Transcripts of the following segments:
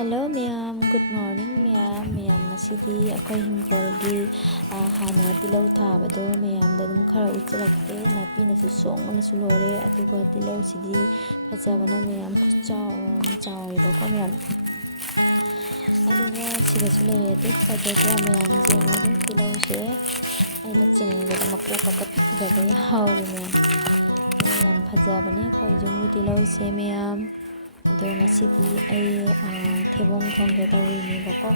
Hello Mayam, good morning Mayam. Mayam ngasidi akhoi hingolgi hana tilau thabado mayamda dum khara ucharakte napinasu songmanasu lore aduga tilau sidi fajabana mayam khutchawribako mayam aduga sidasu leire fajadra mayam jenga dum tilau se aina chingbada makoka katfajaba yawri mayam mayam fajabane akhoi jumgi tilau se mayam ꯑꯗꯣ ꯉꯁꯤꯗꯤ ꯑꯩ ꯊꯩꯕꯣꯡ ꯊꯣꯡꯒꯦ ꯇꯧꯔꯤꯅꯦꯕꯀꯣ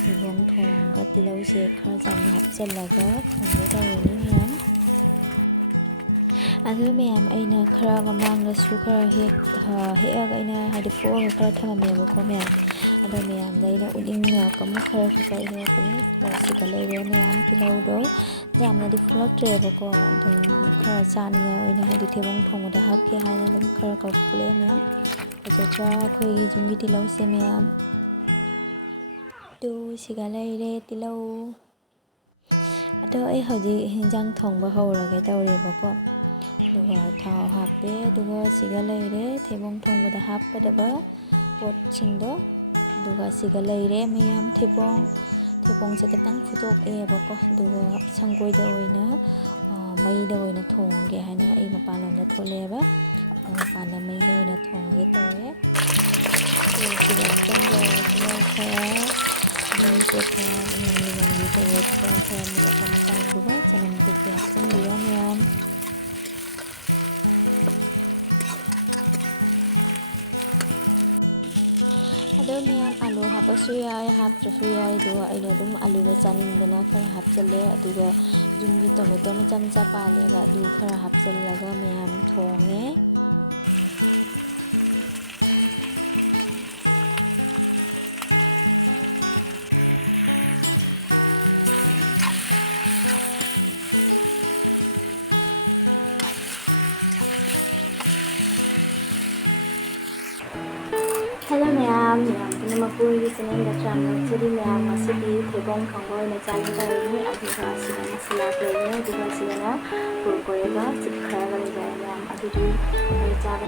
ꯊꯩꯕꯣꯡ ꯊꯣꯡꯒ ꯇꯤꯜꯍꯧꯁꯦ ꯈꯔ ꯆꯥꯎꯅ ꯍꯥꯞꯆꯤꯜꯂꯒ ꯊꯣꯡꯒꯦ ꯇꯧꯔꯤꯅꯤ ꯃꯌꯥꯝ ꯑꯗꯨ ꯃꯌꯥꯝ ꯑꯩꯅ ꯈꯔ ꯃꯃꯥꯡꯗꯁꯨ ꯈꯔ ꯍꯦꯛꯑꯒ ꯑꯩꯅ ꯍꯥꯏꯗꯤ ꯐꯣꯛꯑꯒ ꯈꯔ ꯊꯝꯃꯝꯃꯦꯕꯀꯣ ꯃꯌꯥꯝ ꯑꯗꯣ ꯃꯌꯥꯝꯗ ꯑꯩꯅ ꯎꯠꯅꯤꯡꯉꯛ ꯑꯃꯨꯛ ꯈꯔ ꯈꯔ ꯍꯦꯛꯄꯅꯤ ꯁꯤꯗ ꯂꯩꯔꯦ ꯃꯌꯥꯝ ꯇꯤꯜꯍꯧꯗꯣ ꯌꯥꯝꯅꯗꯤ ꯐꯨꯠꯂꯛꯇ꯭ꯔꯦꯕꯀꯣ ꯑꯗꯨꯝ ꯈꯔ ꯆꯥꯅꯤꯡꯉꯥꯏ ꯑꯣꯏꯅ ꯍꯥꯏꯗꯤ ꯊꯩꯕꯣꯡ ꯊꯣꯡꯕꯗ ꯍꯥꯞꯀꯦ ꯍꯥꯏꯅ ꯑꯗꯨꯝ ꯈꯔ ꯐꯨꯠꯂꯦ ꯃꯌꯥꯝ ꯐꯖꯗ꯭ꯔꯥ ꯑꯩꯈꯣꯏꯒꯤ ꯌꯨꯝꯒꯤ ꯇꯤꯜꯍꯧꯁꯦ ꯃꯌꯥꯝ ꯑꯗꯨ ꯁꯤꯒ ꯂꯩꯔꯦ ꯇꯤꯜꯍꯧ ꯑꯗꯣ ꯑꯩ ꯍꯧꯖꯤꯛ ꯍꯤꯟꯖꯥꯡ ꯊꯣꯡꯕ ꯍꯧꯔꯒꯦ ꯇꯧꯔꯦꯕꯀꯣ ꯑꯗꯨꯒ ꯊꯥꯎ ꯍꯥꯞꯄꯦ ꯑꯗꯨꯒ ꯁꯤꯒ ꯂꯩꯔꯦ ꯊꯩꯕꯣꯡ ꯊꯣꯡꯕꯗ ꯍꯥꯞꯀꯗꯕ ꯄꯣꯠꯁꯤꯡꯗꯣ ꯑꯗꯨꯒ ꯁꯤꯒ ꯂꯩꯔꯦ ꯃꯌꯥꯝ ꯊꯩꯕꯣꯡꯁꯦ ꯈꯤꯇꯪ ꯐꯨꯠꯇꯣꯛꯑꯦꯕꯀꯣ ꯑꯗꯨꯒ ꯁꯪꯒꯣꯏꯗ ꯑꯣꯏꯅ ꯃꯩꯗ ꯑꯣꯏꯅ ꯊꯣꯡꯒꯦ ꯍꯥꯏꯅ ꯑꯩ ꯃꯄꯥꯟꯂꯣꯝꯗ ꯊꯣꯛꯂꯛꯑꯦꯕ ꯃꯄꯥꯟꯗ ꯃꯩꯗ ꯑꯣꯏꯅ ꯊꯣꯡꯒꯦ ꯇꯧꯔꯦ ꯁꯤꯒ ꯍꯥꯞꯆꯤꯟꯖꯔꯦ ꯇꯤꯜꯍꯧ ꯈꯔ ꯇꯤꯜꯍꯧꯁꯦ ꯈꯔ ꯉꯥꯡꯂꯤ ꯇꯧꯔꯛꯄ ꯈꯔ ꯃꯨꯜꯂꯛꯄ ꯃꯇꯥꯡꯗꯨꯒ ꯆꯅꯝ ꯀꯩꯀꯩ ꯍꯥꯞꯆꯤꯟꯕꯤꯔꯣ ꯃꯌꯥꯝ ꯑꯗꯣ ꯃꯌꯥꯝ ꯑꯥꯂꯨ ꯍꯥꯞꯄꯁꯨ ꯌꯥꯏ ꯍꯥꯞꯇ꯭ꯔꯁꯨ ꯌꯥꯏ ꯑꯗꯨꯒ ꯑꯩꯅ ꯑꯗꯨꯝ ꯑꯥꯂꯨꯗꯣ ꯆꯥꯅꯤꯡꯗꯅ ꯈꯔ ꯍꯥꯞꯆꯤꯜꯂꯦ ꯑꯗꯨꯒ ꯌꯨꯝꯒꯤ ꯇꯣꯃꯦꯇꯣ ꯃꯆꯥ ꯃꯆꯥ ꯄꯥꯜꯂꯦꯕ ꯑꯗꯨ ꯈꯔ ꯍꯥꯞꯆꯤꯜꯂꯒ ꯃꯌꯥꯝ ꯊꯣꯡꯉꯦ Hello ꯃꯌꯥꯝ ꯄꯨꯝꯅꯃꯛꯄꯨ ꯑꯩꯒꯤ ꯆꯦꯅꯦꯜꯗ ꯆꯥꯡꯅꯖꯔꯤ ꯃꯌꯥꯝ ꯉꯁꯤꯗꯤ ꯊꯩꯕꯣꯡ ꯊꯣꯡꯕ ꯑꯣꯏꯅ ꯆꯥꯅꯤꯡ ꯇꯧꯔꯤꯅꯤ ꯑꯗꯨꯒ ꯁꯤꯗ ꯃꯁꯂꯥ ꯂꯩꯔꯦ ꯑꯗꯨꯒ ꯁꯤꯗꯅ ꯀꯨꯔꯀꯨꯔꯦꯒ ꯆꯤꯞ ꯈꯔꯒ ꯂꯩꯖꯔꯦ ꯃꯌꯥꯝ ꯑꯗꯨꯗꯤ ꯑꯩ ꯆꯥꯕ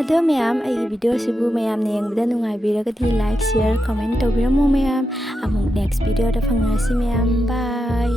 ꯑꯗꯣ ꯃꯌꯥꯝ ꯑꯩꯒꯤ ꯚꯤꯗꯤꯑꯣꯁꯤꯕꯨ ꯃꯌꯥꯝꯅ ꯌꯦꯡꯕꯗ ꯅꯨꯡꯉꯥꯏꯕꯤꯔꯒꯗꯤ ꯂꯥꯏꯛ ꯁꯤꯌꯔ ꯀꯃꯦꯟ ꯇꯧꯕꯤꯔꯝꯃꯣ ꯃꯌꯥꯝ. ꯑꯃꯨꯛ ꯅꯦꯛꯁ ꯚꯤꯗꯤꯑꯣꯗ ꯐꯪꯅꯔꯁꯤ ꯃꯌꯥꯝ. ꯕꯥꯏ.